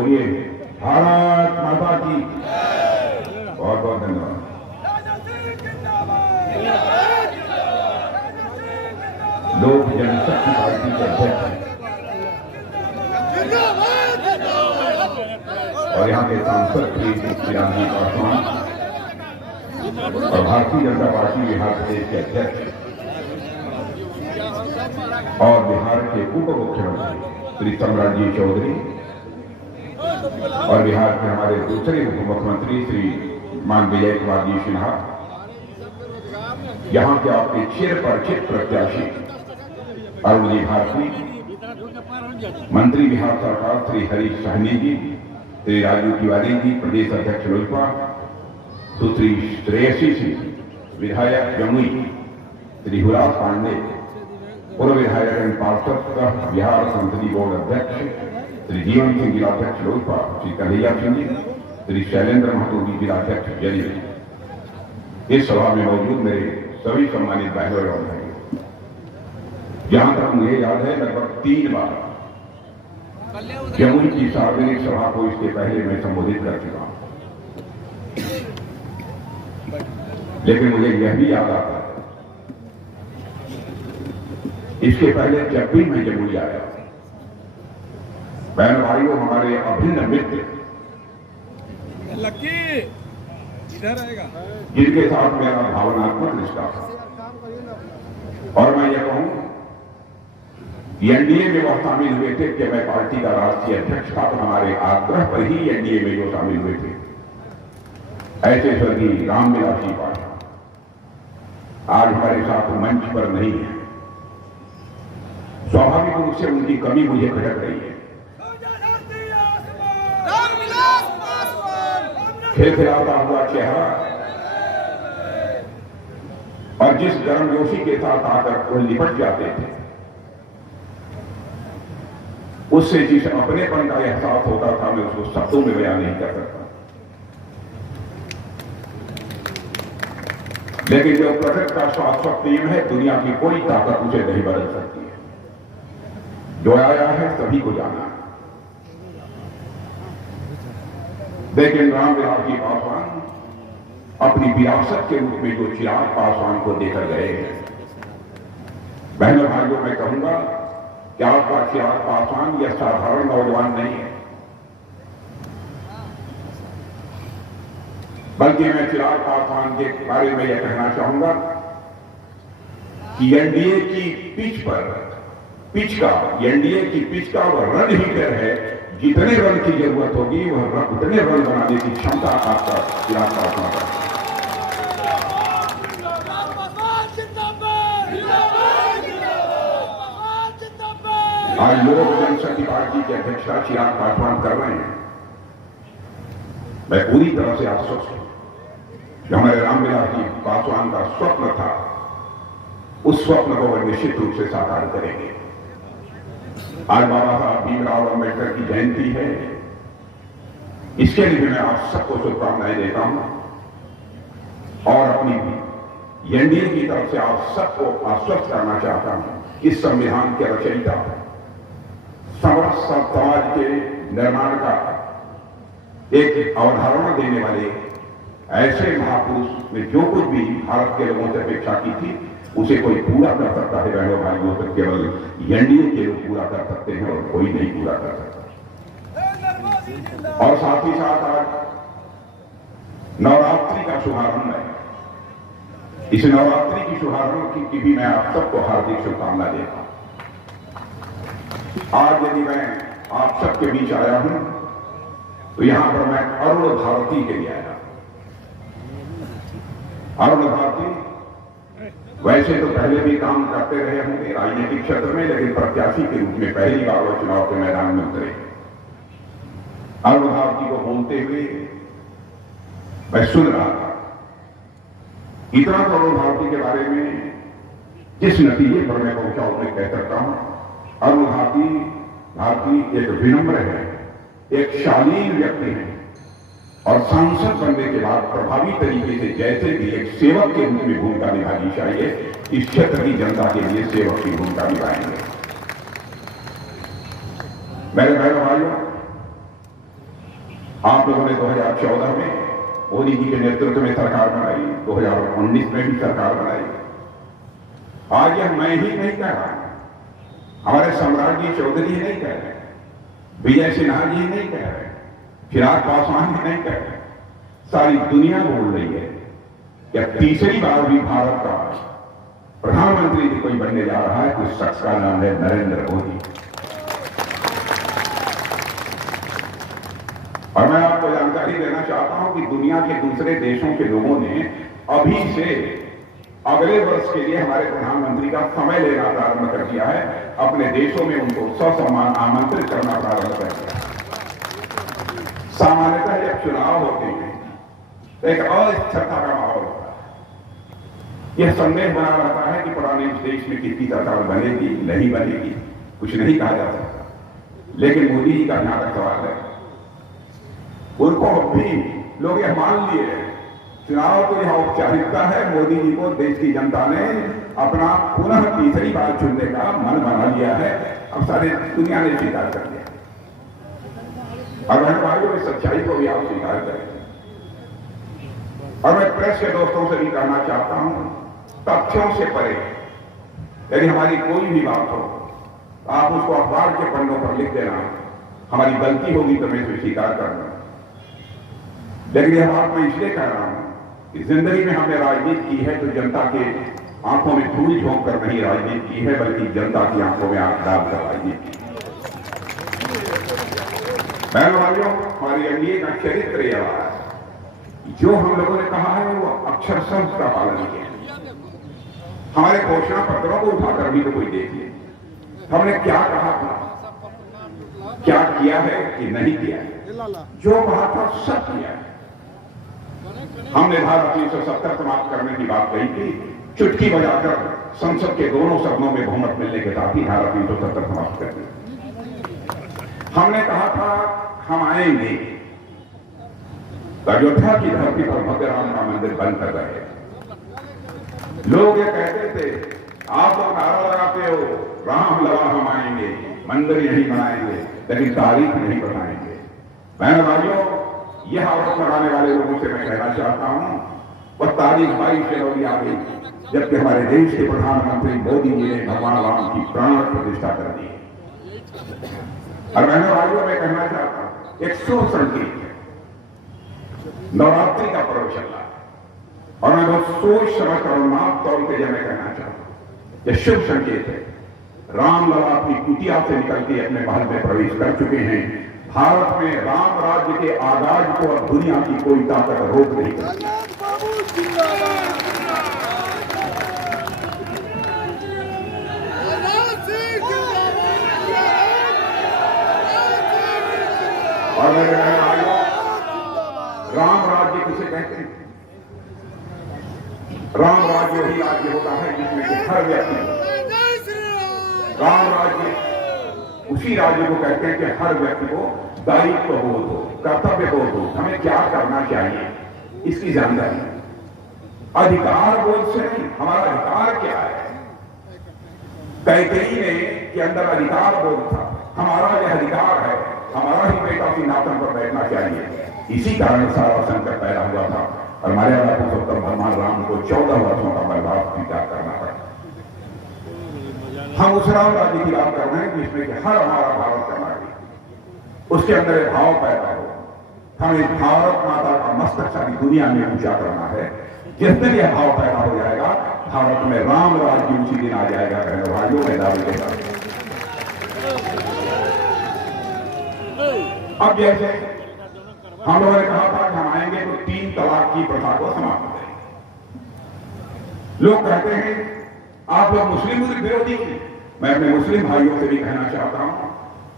बोलिए भारत माता की। बहुत बहुत धन्यवाद। लोक जनशक्ति पार्टी के अध्यक्ष और यहाँ के सांसद श्री चिराग पासवान और भारतीय जनता पार्टी बिहार प्रदेश के अध्यक्ष और बिहार के उप मुख्यमंत्री श्री सम्राट जी चौधरी और बिहार के हमारे दूसरे उप मुख्यमंत्री श्री मान विजय कुमार जी सिन्हा, यहाँ के आपके चिर परिचित प्रत्याशी अरुण जी भारती, मंत्री बिहार सरकार श्री हरीश सहनी जी, श्री राजू तिवारी जी प्रदेश अध्यक्ष लोजपा, सुश्री श्रेयसी सिंह विधायक जमुई, श्री हुलास पांडे पूर्व विधायक एवं पार्षद बिहार संसदीय बोर्ड अध्यक्ष श्री जीवन सिंह जिलाध्यक्ष लोजपा, श्री कन्हैया सिंह जी, श्री शैलेंद्र महतो जी जिलाध्यक्ष जरी। इस सभा में मौजूद मेरे सभी सम्मानित बहनों एवं भाइयों, जहां तक मुझे याद है लगभग 3 बार जमुई की सार्वजनिक सभा को इसके पहले मैं संबोधित कर चुका हूं, लेकिन मुझे यह भी याद आता है इसके पहले जब भी मैं जमुई आया, बहन भाइयों हमारे अभिन्न मित्र इधर आएगा जिनके साथ मेरा भावनात्मक रिश्ता था, और मैं ये कहूं एनडीए में वो शामिल हुए थे कि मैं पार्टी का राष्ट्रीय अध्यक्ष था, तो हमारे आग्रह पर ही एनडीए में जो शामिल हुए थे ऐसे स्वर्गीय रामविलास जी पासवान आज हमारे साथ मंच पर नहीं है। स्वाभाविक रूप से उनकी कमी मुझे खटक रही है। खिलखिलाता हुआ चेहरा और जिस गर्मजोशी के साथ आकर वो लिपट जाते थे, उससे जिस अपनेपन का एहसास होता था, मैं उसको शब्दों में बयान नहीं कर सकता। लेकिन जो प्रकृति का शाश्वत नियम है, दुनिया की कोई ताकत उसे नहीं बदल सकती है। जो आया है सभी को जाना है। लेकिन रामविलास जी पासवान अपनी विरासत के रूप में जो चिराग पासवान को देकर गए हैं, बहनों भाइयों मैं कहूंगा कि आपका चिराग पासवान यह साधारण नौजवान नहीं है, बल्कि मैं चिराग पासवान के बारे में यह कहना चाहूंगा कि एनडीए की पिच का वह रन हीटर है। जितने रन की जरूरत होगी वह उतने रन बनाने की क्षमता आपका चिराग पासवान है। आज लोक जनशक्ति पार्टी के अध्यक्षता चिराग पासवान कर रहे हैं। मैं पूरी तरह से आश्वस्त हूं कि हमारे रामविलास जी पासवान का स्वप्न था, उस स्वप्न को वह निश्चित रूप से साकार करेंगे। आज बाबा साहब भीमराव अम्बेडकर की जयंती है, इसके लिए मैं आप सबको शुभकामनाएं देता हूं और अपनी एनडीए की तरफ से आप सबको आश्वस्त करना चाहता हूं। इस संविधान के रचयिता, समस्त समाज के निर्माण का एक अवधारणा देने वाले ऐसे महापुरुष ने जो कुछ भी भारत के लोगों से अपेक्षा की थी, उसे कोई पूरा कर सकता है। बहनों भाइयों, तो केवल एनडीए के लोग पूरा कर सकते हैं और कोई नहीं पूरा कर सकता। और साथ ही साथ आज नवरात्रि का शुभारंभ है। इस नवरात्रि की शुभारंभ की भी मैं आप सबको हार्दिक शुभकामना देता हूं। आज यदि मैं आप सबके बीच आया हूं तो यहां पर मैं अरुण भारती के लिए आया। अरुण भारती वैसे तो पहले भी काम करते रहे होंगे राजनीतिक क्षेत्र में, लेकिन प्रत्याशी के रूप में पहली बार वो चुनाव के मैदान में उतरे। अरुण भारती को बोलते हुए मैं सुन रहा था। इतना तो अरुण भारती के बारे में जिस नतीजे पर मैं पहुंचा उसे कह सकता हूं, अरुण भारती एक विनम्र है, एक शालीन व्यक्ति है और सांसद बनने के बाद प्रभावी तरीके से जैसे भी एक सेवक के रूप में भूमिका निभानी चाहिए, इस क्षेत्र की जनता के लिए सेवक की भूमिका निभाएंगे। मेरे बहनों भाइयों, आप लोगों ने 2014 में मोदी जी के नेतृत्व में सरकार बनाई, 2019 में भी सरकार बनाई। आज यह मैं ही नहीं कह रहा, हमारे सम्राट जी चौधरी नहीं कह रहे, विजय सिन्हा जी नहीं कह रहे, चिराग पासवान जी नहीं कह रहे, सारी दुनिया बोल रही है कि तीसरी बार भी भारत का प्रधानमंत्री भी कोई बनने जा रहा है। उस शख्स का नाम है नरेंद्र मोदी। और मैं आपको जानकारी देना चाहता हूं कि दुनिया के दूसरे देशों के लोगों ने अभी से अगले वर्ष के लिए हमारे प्रधानमंत्री का समय लेना प्रारंभ कर दिया है, अपने देशों में उनको ससम्मान आमंत्रित करना प्रारंभ कर दिया। सामान्यतः जब चुनाव होते हैं तो एक अस्थिरता का माहौल होता है, यह संदेह बना रहता है कि पुराने देश में कितनी सरकार बनेगी नहीं बनेगी, कुछ नहीं कहा जा सकता। लेकिन मोदी जी का जहां तक सवाल है, उनको भी लोग यह मान लिए चुनाव तो यह औपचारिकता है, मोदी जी को देश की जनता ने अपना पुनः तीसरी बार चुनने का मन बना लिया है, अब सारी दुनिया ने स्वीकार कर लिया। और भाइयों इस सच्चाई को भी आप स्वीकार करें। और मैं प्रेस के दोस्तों से भी कहना चाहता हूं, तथ्यों से परे यदि हमारी कोई भी बात हो आप उसको अखबार के पन्नों पर लिख देना, हमारी गलती होगी तो मैं इसे स्वीकार करना। लेकिन यह बात मैं इसलिए कह रहा हूं कि जिंदगी में हमने राजनीति की है तो जनता के आंखों में धूल झोंक कर नहीं राजनीति की है, बल्कि जनता की आंखों में आंख डालकर राजनीति की। बहनों भाइयों, हमारी एनडीए का चरित्र यह रहा है, जो हम लोगों ने कहा है वो अक्षरशः उसका पालन किया। हमारे घोषणा पत्रों को उठाकर भी तो कोई देखिए, हमने क्या कहा था, क्या किया है कि नहीं किया है। जो कहा था सब किया है। हमने धारा 370 समाप्त करने की बात कही थी, चुटकी बजाकर संसद के दोनों सदनों में बहुमत मिलने के साथ ही धारा 370 समाप्त कर दी। हमने कहा था हम आएंगे, अयोध्या की धरती पर भव्य राम का मंदिर बन कर रहे। लोग ये कहते थे आप लोग नारा लगाते हो राम लगा हम आएंगे, मंदिर यही बनाएंगे, लेकिन तारीख नहीं बताएंगे। बहन भाइयों, यह आरोप लगाने वाले लोगों से मैं कहना चाहता हूं, वह तारीख 22 जनवरी आ गई जबकि हमारे देश के प्रधानमंत्री मोदी जी ने भगवान राम की प्राण प्रतिष्ठा कर दी। और बहनों भाइयों, मैं कहना चाहता हूं, एक शुभ संकेत है, नवरात्रि का पर्व चल रहा है और मैं बहुत सोच समझ कर माप तौर के मैं कहना चाहता हूं, यह शुभ संकेत है। रामलला अपनी कुटिया से निकल के अपने महल में प्रवेश कर चुके हैं। भारत में राम राज्य के आगाज को अब दुनिया की कोई ताकत रोक नहीं सकती। और मेरे भाइयों, राम राज्य किसे कहते हैं? राम राज्य वही राज्य होता है जिसमें कि हर व्यक्ति, राम राज्य उसी राज्य को कहते हैं कि हर व्यक्ति को दायित्व बोध हो, कर्तव्य बोध हो, हमें क्या करना चाहिए इसकी जानकारी। अधिकार बोध से नहीं, हमारा अधिकार क्या है। कैकेयी ने के अंदर अधिकार बोध था, हमारा यह अधिकार है, हमारा ही बेटा सिंहासन पर बैठना चाहिए। इसी कारण सारा संकट पैदा हुआ था और मर्यादा पुरुषोत्तम भगवान राम को 14 वर्षों का बर्बाद स्वीकार करना पड़ा। हम उस राम राज्य की बात कर रहे हैं जिसमें कि हर हमारा भारत का नागरिक, उसके अंदर एक भाव पैदा हो, हमें भारत माता का मस्तक सारी दुनिया में ऊंचा करना है। जिस दिन यह भाव पैदा हो जाएगा, भारत में राम राज्य उसी दिन आ जाएगा। बहनों भाइयों, मैं दावे के साथ अब जैसे हम लोगों ने कहा था कि हम आएंगे तो 3 तलाक की प्रथा को समाप्त करेंगे। लोग कहते हैं आप लोग मुस्लिम विरोधी हैं। मैं अपने मुस्लिम भाइयों से भी कहना चाहता हूं,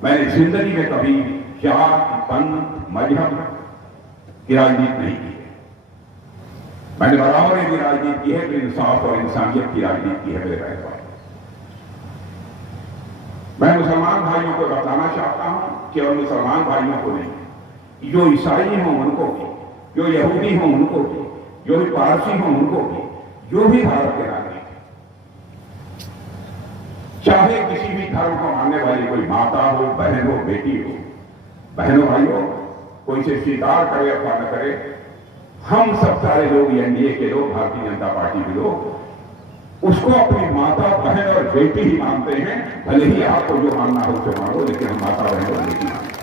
मैंने जिंदगी में कभी जात, पंथ, मजहब की राजनीति नहीं की है। मैंने बराबर की राजनीति की है कि इंसाफ और इंसानियत की राजनीति की है। मेरे भाई, मैं मुसलमान भाइयों को बताना चाहता हूं कि और मुसलमान भाइयों को नहीं, जो ईसाई हों उनको भी, जो यहूदी हों उनको भी, जो भी पारसी हों उनको भी, जो भी भारत के नागरिक, चाहे किसी भी धर्म को मानने वाली कोई माता हो, बहन हो, बेटी हो, बहनों भाइयों, कोई इसे स्वीकार करे अथवा न करे, हम सब सारे लोग, एनडीए के लोग, भारतीय जनता पार्टी के लोग उसको अपनी माता, बहन और बेटी ही मानते हैं। भले ही आपको जो मानना हो उसे मानो, लेकिन हम माता, बहन और बेटी मानते हैं।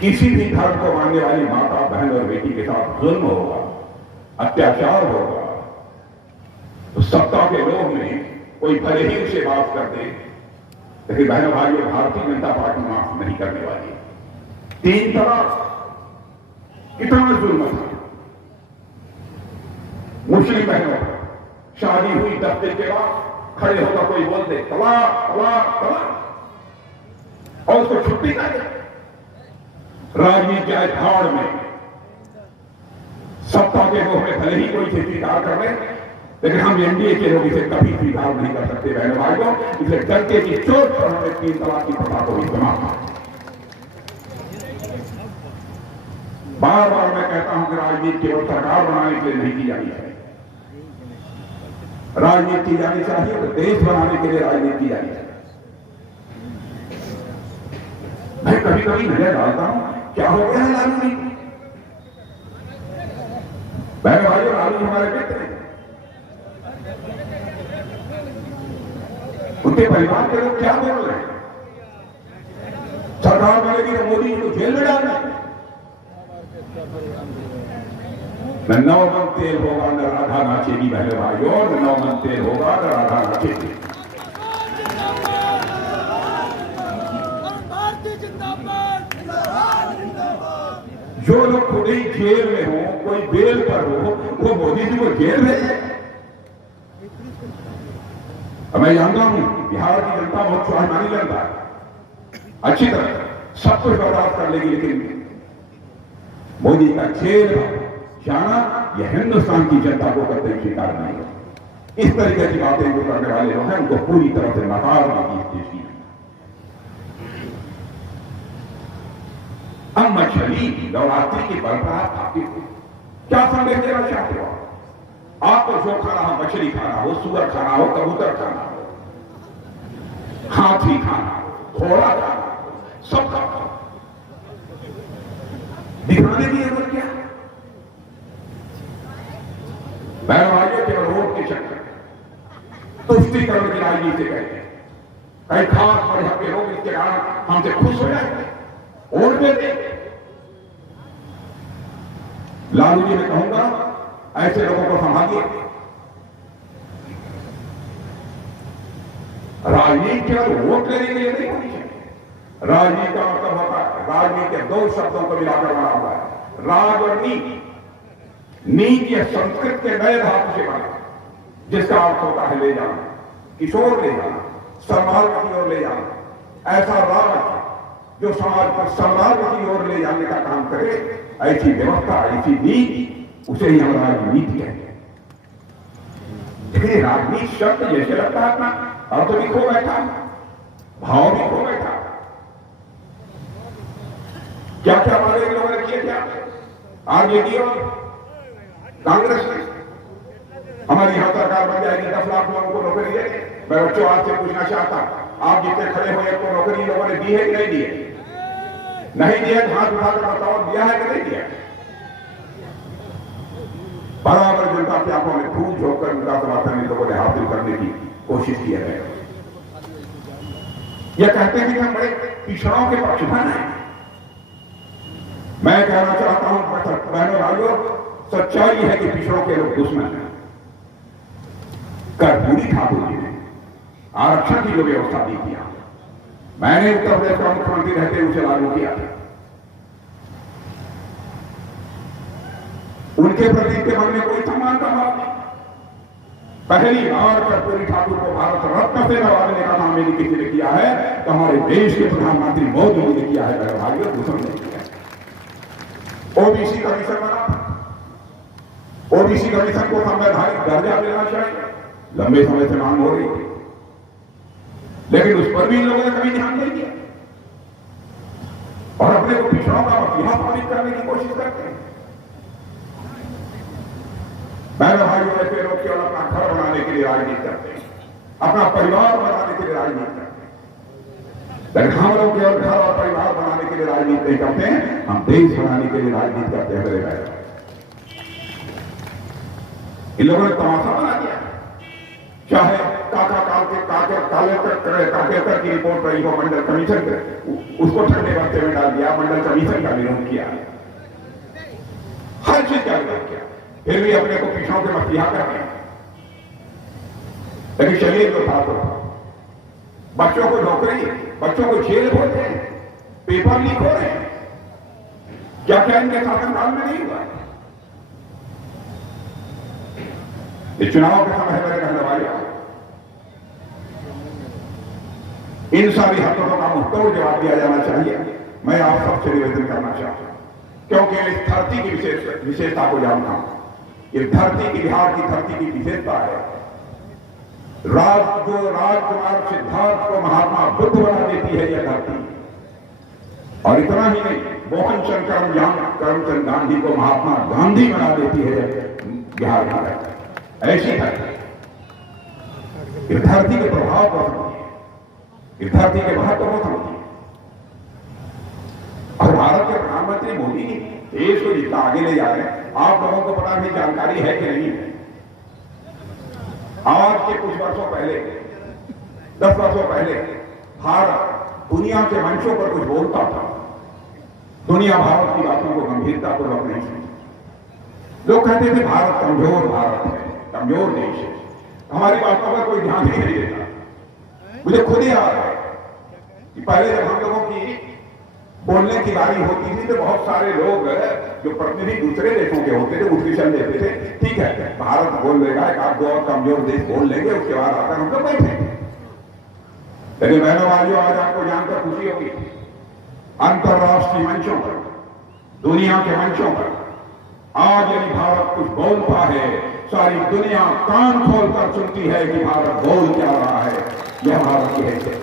किसी भी धर्म को मानने वाली माता, बहन और बेटी के साथ जुल्म होगा, अत्याचार होगा, तो सत्ता के लोभ में कोई भले ही उसे माफ कर दे, लेकिन बहनों भाइयों, भारतीय जनता पार्टी माफ नहीं करने वाली। 3 तलाक कितना जुल्म था। मुस्लिम बहनों, शादी हुई 10 दिन के बाद खड़े होकर कोई बोल दे तलाक तलाक तलाक, और उसको छुट्टी कर दे। राजनीति के धाड़ में, सत्ता के मोह में भले ही कोई इसे स्वीकार कर ले, लेकिन हम एनडीए के लोग इसे कभी स्वीकार नहीं कर सकते बहनों भाइयों। इसलिए डंके की चोट पर हमें 3 तलाक की प्रथा को भी समाप्त। बार बार मैं कहता हूं कि राजनीति केवल सरकार बनाने के लिए नहीं की जानी चाहिए। राजनीति की जानी चाहिए तो देश बनाने के लिए राजनीति की जानी चाहिए। मैं कभी कभी नजर डालता हूं, क्या हो गया है लालू जी? बहनों भाइयों, लालू जी हमारे मित्र हैं, उनके परिवार के लोग क्या बोल रहे हैं? सरकार बनेगी तो मोदी जी को जेल में डालना है। न 9 मन तेल होगा न राधा नाचेगी बहनों भाइयों, न 9 मन तेल होगा न राधा नाचेगी। जो लोग खुद ही जेल में हो, कोई बेल पर हो, वो मोदी जी को जेल भेजे। मैं जानता हूं बिहार की जनता बहुत स्वाभिमानी जनता है, अच्छी तरह सब कुछ बर्दाश्त कर लेगी, लेकिन मोदी का जेल जाना यह हिंदुस्तान की जनता को कतई स्वीकार नहीं है। इस तरीके की बातें जो करने वाले लोग हैं उनको पूरी तरह से नकार देगी इस देश की। अब मछली नवरात्रि की बरकरार खाती हो, क्या संदेश देना चाहते हो? आपको जो खाना हो, मछली खाना हो, सुअर खाना हो, कबूतर खाना हो, हाथी खाना हो, घोड़ा खाना हो, सब खाना हो, दिखाने की जरूरत क्या है? बहनों भाइयों, केवल वोट के चक्कर तुष्टीकरण की राजनीति कहते हैं। कई खास मजहब के लोग इसके कारण हमसे खुश हो जाते, वोट देते। लालू जी मैं कहूंगा, ऐसे लोगों को संभालिए। राजनीति केवल वोट लेने के लिए नहीं होनी चाहिए। राजनीति का मतलब होता है, राजनीति के 2 शब्दों को मिलाकर बना हुआ है, राज और नीति। नीति या संस्कृत के नए धातु से बना, जिसका अर्थ होता है ले जाना, किशोर ले जाना, समाज की ओर ले जाना। ऐसा राज जो समाज को समाज की ओर ले जाने का काम करे, ऐसी व्यवस्था, ऐसी नीति, उसे ही हम राजनीति कहते हैं। लेकिन राजनीति शब्द जैसे लगता है अपना अर्थ भी खो बैठा, भाव भी खो बैठा। क्या क्या वाले लोगों ने किए? क्या आरजेडी और कांग्रेस ने? हमारी यहां सरकार बन जाएगी, 10 लाख लोगों को नौकरी देंगे। मैं बच्चों आपसे पूछना चाहता हूं, आप जितने खड़े हुए को नौकरी लोगों ने दी है कि नहीं दी है? नहीं दिया, हाथ उठाकर बताओ, दिया है कि नहीं दिया? बराबर जनता की आंखों में फूल झोंककर उनका समर्थन इन लोगों ने हासिल करने की कोशिश की है। यह कहते हैं कि हम बड़े पिछड़ों के पक्षधर हैं। मैं कहना चाहता हूं बहनों भाइयों, सच्चाई है कि पिछड़ों के लोग दुश्मन हैं। कर्पूरी ठाकुर जी ने आरक्षण की जो व्यवस्था दी थी, मैंने उत्तर प्रदेश का मुख्यमंत्री रहते उसे लागू किया था। उनके प्रति के मन में कोई सम्मान का भाव नहीं। पहली बार कर्पूरी ठाकुर को भारत रत्न से नवाजने का काम यदि किसी ने किया है तो हमारे देश के प्रधानमंत्री मोदी जी ने किया है। मेरे भाइयों, दूसरों ने किया है। ओबीसी कमीशन बना था, ओबीसी कमीशन को संवैधानिक दर्जा देना चाहिए, लंबे समय से मांग हो रही थी, लेकिन उस पर भी इन लोगों ने कभी ध्यान नहीं दिया और अपने को पिछड़ों का मसीहा साबित करने की कोशिश करते हैं। बहनों भाइयों, ऐसे लोग केवल अपना घर बनाने के लिए राजनीति करते हैं, अपना परिवार बनाने के लिए राजनीति करते हैं। लेकिन हम लोग केवल घर और परिवार बनाने के लिए राजनीति नहीं करते हैं, हम देश बनाने के लिए राजनीति करते हैं। मेरे भाई, इन लोगों ने तमाशा बना दिया। चाहे काकेकर की रिपोर्ट रही हो मंडल कमीशन, उसको ठंडे बस्ते में डाल दिया, मंडल कमीशन का विरोध किया, हर चीज का विरोध किया, फिर भी अपने को पीछों के मसीहा करते हैं। लेकिन चलिए तो था तो बच्चों को नौकरी, बच्चों को जेल होते हैं, पेपर लीक हो रहे हैं, क्या क्या इनके शासनकाल में नहीं हुआ? इस चुनाव के समय मेरे कहने वाले इन सारी हरकतों का मुंहतोड़ जवाब दिया जाना चाहिए। मैं आप सबसे निवेदन करना चाहता हूं, क्योंकि मैं इस धरती की विशेषता को जानता हूं। इस धरती की, बिहार की धरती की विशेषता है राजकुमार सिद्धार्थ को महात्मा बुद्ध बना देती है यह धरती। और इतना ही नहीं, मोहन शंकर करमचंद गांधी को महात्मा गांधी बना देती है बिहार भारत। ऐसी है इस धरती के प्रभाव को समझिए, इस धरती के महत्व को समझिए। और भारत के प्रधानमंत्री मोदी देश को जितना आगे ले जा रहे हैं, आप लोगों को पता नहीं जानकारी है कि नहीं है। आज के कुछ वर्षों पहले, 10 वर्षों पहले भारत दुनिया के मंचों पर कुछ बोलता था, दुनिया भारत की बातों को गंभीरतापूर्वक नहीं सुनती। लोग कहते थे भारत कमजोर भारत है, कमजोर देश है, हमारी बातों पर कोई ध्यान ही नहीं देता। मुझे खुद ही याद है कि पहले जब हम लोगों की बोलने की बारी होती थी तो बहुत सारे लोग जो प्रतिनिधि दूसरे देशों के होते थे उसकी चल देते थे, ठीक है भारत बोल लेगा, एक आध दो और कमजोर देश बोल लेंगे, उसके बाद आकर हम लोग बैठेंगे। लेकिन बहनों भाइयों, आज आपको जानकर खुशी होगी, अंतर्राष्ट्रीय मंचों पर, दुनिया के मंचों पर आज यदि भारत कुछ बोलता है, सारी दुनिया कान खोलकर सुनती है कि भारत बोल क्या रहा है। यह भारत की हैसियत।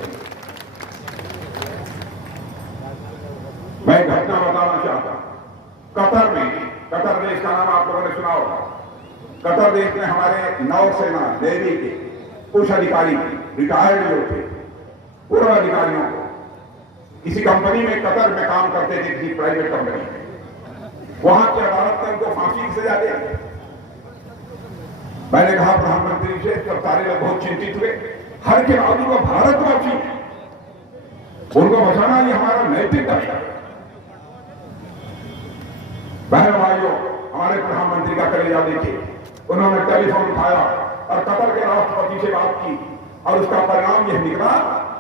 मैं घटना बताना चाहता हूं। कतर में, कतर देश का नाम आप लोगों ने सुना होगा। कतर देश में हमारे नौसेना नेवी के कुछ अधिकारी, रिटायर्ड जो थे, पूर्व अधिकारियों को किसी कंपनी में, कतर में काम करते थे, किसी प्राइवेट कंपनी में, वहां की अदालत ने उनको फांसी की सजा दी। मैंने कहा प्रधानमंत्री से, तब सारे लोग बहुत चिंतित हुए। हर के बावजूद वो भारतवासी है, उनको बचाना ये हमारा नैतिक दायित्व है। बहनों भाइयों, हमारे प्रधानमंत्री का कलेजा देखिए, उन्होंने टेलीफोन उठाया और कतर के राष्ट्रपति से बात की, और उसका परिणाम यह निकला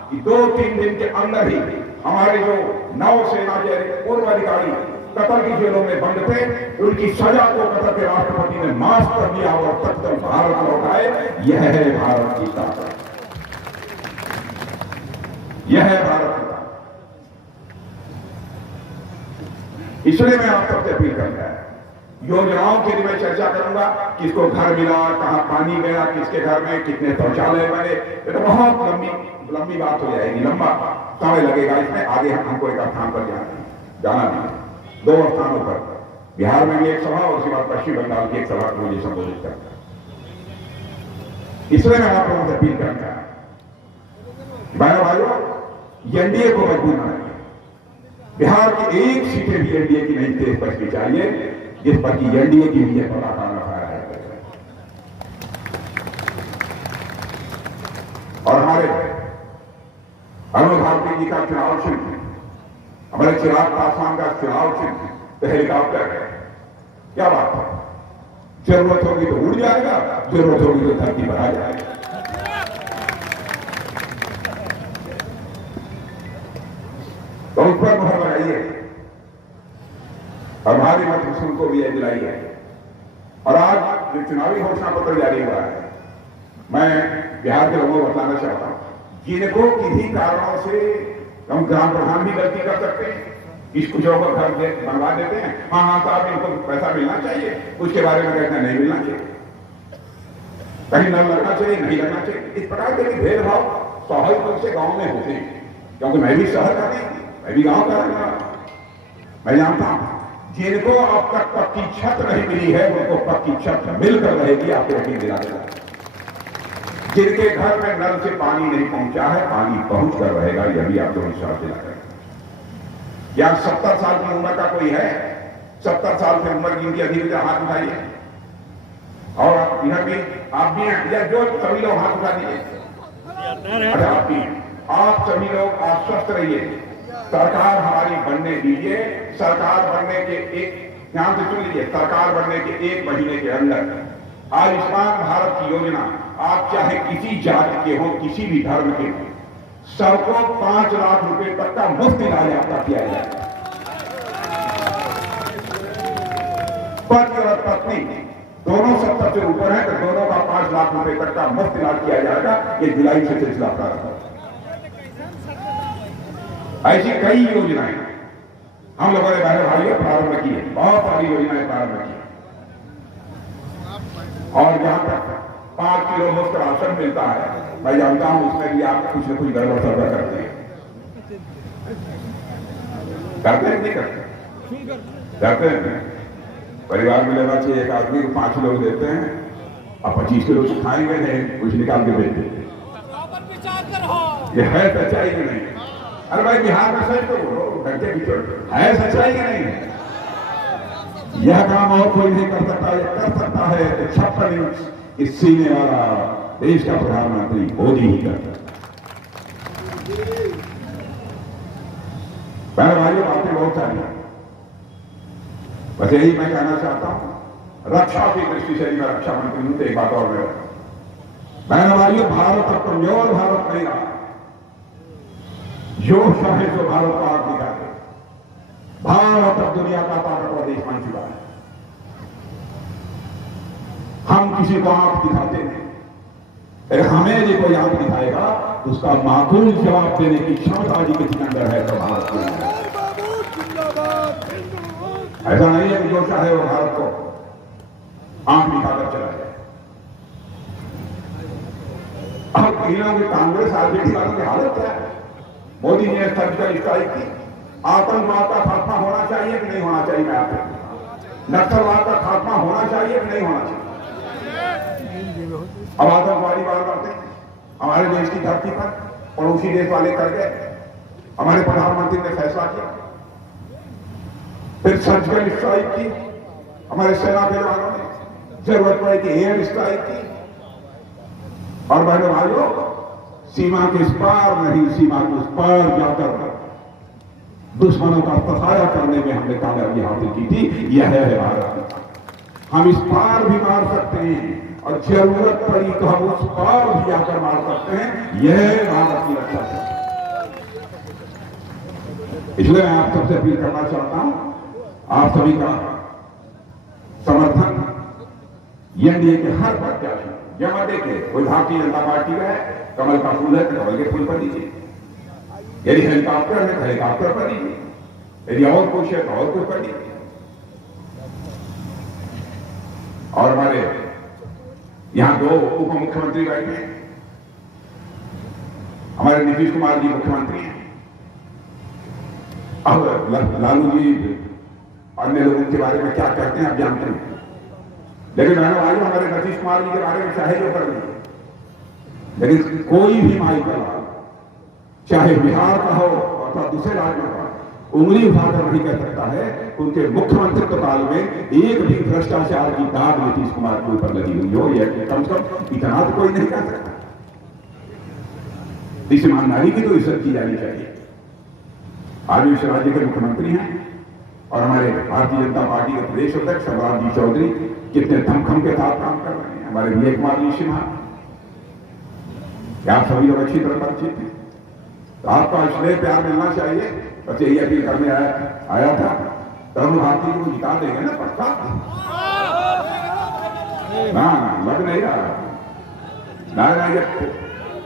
कि 2-3 दिन के अंदर ही हमारे जो नौसेना के पूर्व अधिकारी कतर की जेलों में बंद थे, उनकी सजा को कतर के राष्ट्रपति ने माफ कर दिया और तब तक भारत लौटाए। यह है भारत की ताकत, यह है भारत की ताकत। इसलिए मैं आप सबसे अपील कर रहा है, योजनाओं के लिए मैं चर्चा करूंगा, किसको घर मिला, कहां पानी गया, किसके घर में कितने शौचालय बने, ये तो बहुत लंबी बात हो जाएगी, लंबा समय लगेगा इसमें। आगे हमको एक स्थान पर जाना भी है, 2 स्थानों पर, बिहार में भी एक सभा और उसके बाद पश्चिम बंगाल की एक सभा को मुझे संबोधित करना। इसलिए मैं आप लोगों से अपील करता हूं, भाइयों भाइयों, एनडीए को मजबूत बनाइए। बिहार की एक सीटें भी एनडीए की नहीं थे, पर की चाहिए जिस पर की एनडीए की भी पताका लहराया है। और हमारे अरुण भारती जी का चुनाव चिन्ह, हमारे चिराग पासवान का चुनाव चिन्ह तो हेलीकॉप्टर है। क्या बात है, जरूरत होगी तो उड़ जाएगा, जरूरत होगी तो धरती पर आ जाएगा। तो उस पर मोहर लगाइए और भारी मत को भी दिलाइए। और आज जो चुनावी घोषणा पत्र जारी हुआ है, मैं बिहार के लोगों को बताना चाहता हूं, जिनको किसी कारणों से हम ग्राम प्रधान भी गलती कर सकते हैं, कुछ लोगों को घर बनवा देते हैं, हाँ साहब इनको पैसा मिलना चाहिए, उसके बारे में कहते हैं नहीं मिलना चाहिए, कहीं न लगना चाहिए, नहीं लगना चाहिए। इस प्रकार के भेदभाव स्वाभाविक रूप से गांव में होते हैं, क्योंकि मैं भी शहर का नहीं, मैं भी गांव का रहने वाला। मैं जानता हूं जिनको अब तक पक्की छत नहीं मिली है, उनको पक्की छत मिलकर रहेगी, आपको यकीन दिला देगा। जिनके घर में नल से पानी नहीं पहुंचा है, पानी पहुंच कर रहेगा, यह भी आपको विश्वास दिला रहे हैं। क्या 70 साल की उम्र का कोई है? 70 साल की उम्र जिनकी अधिकता, हाथ उठाइए। और इधर भी आप भी हैं, या जो सभी लोग हाथ उठा दीजिए। अच्छा, आप भी हैं। आप सभी लोग आश्वस्त रहिए, सरकार हमारी बनने दीजिए। सरकार बनने के ध्यान से सुन लीजिए, सरकार बनने के 1 महीने के अंदर आयुष्मान भारत की योजना, आप चाहे किसी जाति के हो, किसी भी धर्म के हो, सबको 5 लाख रुपए तक का मुफ्त इलाज आपका किया जाएगा। पति और पत्नी दोनों 70 से ऊपर है तो दोनों का 5 लाख रुपए तक का मुफ्त इलाज किया जाएगा। ये जुलाई से सिलसिला प्रारंभ होगा। ऐसी कई योजनाएं हम लोगों ने बहन भाइयों प्रारंभ की है, बहुत सारी योजनाएं प्रारंभ की है। और जहां तक 5 किलो मुफ्त राशन मिलता है, मैं जानता हूं उसमें भी आप कुछ न कुछ गड़बड़ सड़बड़ करते हैं। करते हैं नहीं करते हैं। परिवार में लेना चाहिए, एक आदमी को 5 लोग देते हैं और 25 किलो से खाएंगे नहीं, कुछ निकाल के बेच देते। ये है सच्चाई की नहीं? अरे भाई बिहार में सच तो बोलो, घंटे की चोट है सच्चाई की नहीं? यह काम और कोई नहीं कर सकता, यह कर सकता है 56 इंच इस सीने वाला देश का प्रधानमंत्री मोदी ही करता है। बहन भाइयों, बातें बहुत सारी हैं, बस यही मैं कहना चाहता हूं। रक्षा की दृष्टि से मैं रक्षा मंत्री हूं, तो एक बात और है बहन भाइयों, भारत अब कमजोर भारत नहीं रहा। जो चाहे तो भारत को आग दिखा दे। भारत अब दुनिया का ताकतवर देश बन चुका है। हम किसी को आंख दिखाते नहीं, अगर हमें जो कोई आंख दिखाएगा तो उसका माकूल जवाब देने की क्षमता जी के अंदर है। तो भारत को ऐसा नहीं है कि जो चाहे वो भारत को आंख दिखाकर चला जाए। अब तीनों की कांग्रेस आरजेडी वालों की हालत क्या है? मोदी ने सर्जिकल स्ट्राइक की। आतंकवाद का खात्मा होना चाहिए कि नहीं होना चाहिए? मैं आपको, नक्सलवाद का खात्मा होना चाहिए कि नहीं होना चाहिए? अब आतंकवादी बार करते हैं हमारे देश की धरती पर, पड़ोसी देश वाले कर गए। हमारे प्रधानमंत्री ने फैसला किया, फिर सर्जिकल स्ट्राइक की, हमारे सेना के जवानों ने जरूरत पड़े कि एयर स्ट्राइक की। और बहनों भाइयों, सीमा के इस पार नहीं, सीमा के उस पार जाकर दुश्मनों का सफाया करने में हमने कामयाबी हासिल की थी। यह है भारत। हम इस पार भी मार सकते हैं और जरूरत पड़ी तो हम उस पार भी जाकर मार सकते हैं। यह भारत की रक्षा है। इसलिए मैं आप सबसे अपील करना चाहता हूं, आप सभी का समर्थन एनडीए के हर प्रत्याशी, जब देखिए कोई भारतीय जनता पार्टी का है, कमल का फूल है तो कमल के फूल पर दीजिए। यदि हेलीकॉप्टर है तो हेलीकॉप्टर पर दीजिए। यदि और कुछ है तो और कुछ पर दीजिए। और हमारे यहां 2 उप मुख्यमंत्री बैठे हैं। हमारे नीतीश कुमार जी मुख्यमंत्री हैं। अब लालू जी अन्य लोगों के बारे में क्या कहते हैं आप जानते हैं, लेकिन बहनों भाइयों, हमारे नीतीश कुमार जी के बारे में चाहे जो कर लीजिए, लेकिन कोई भी माई का लाल, चाहे बिहार का हो अथवा दूसरे राज्यों का, उंगली उठाकर नहीं कह सकता है उनके मुख्यमंत्रित्व काल में एक भी भ्रष्टाचार की दाग नीतीश कुमार के ऊपर लगी हुई हो। यह कम से कम इतना तो कोई नहीं कह सकता। इस ईमानदारी की तो इज्जत की जानी चाहिए। आज इस राज्य के मुख्यमंत्री हैं और हमारे भारतीय जनता पार्टी के प्रदेश अध्यक्ष शिवराज जी चौधरी कितने दमखम के साथ काम कर रहे हैं। हमारे विजय कुमार जी सिन्हा, आप सभी लोग अच्छी तरह परिचित हैं, तो आपका स्नेह प्यार मिलना चाहिए। बस यही अपील करने आया था। तरुण भारती को जिता देंगे ना पक्का? ना लग नहीं रहा ना,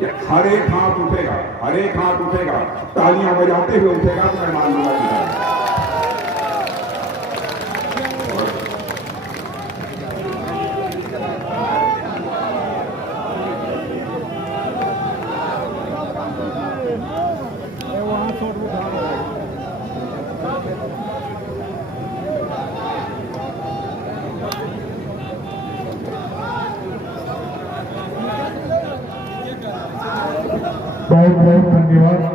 ये हर एक हाथ उठेगा, हर एक हाथ उठेगा, तालियां बजाते हुए उठेगा तो मैं मान लूंगा जिता। बहुत बहुत धन्यवाद।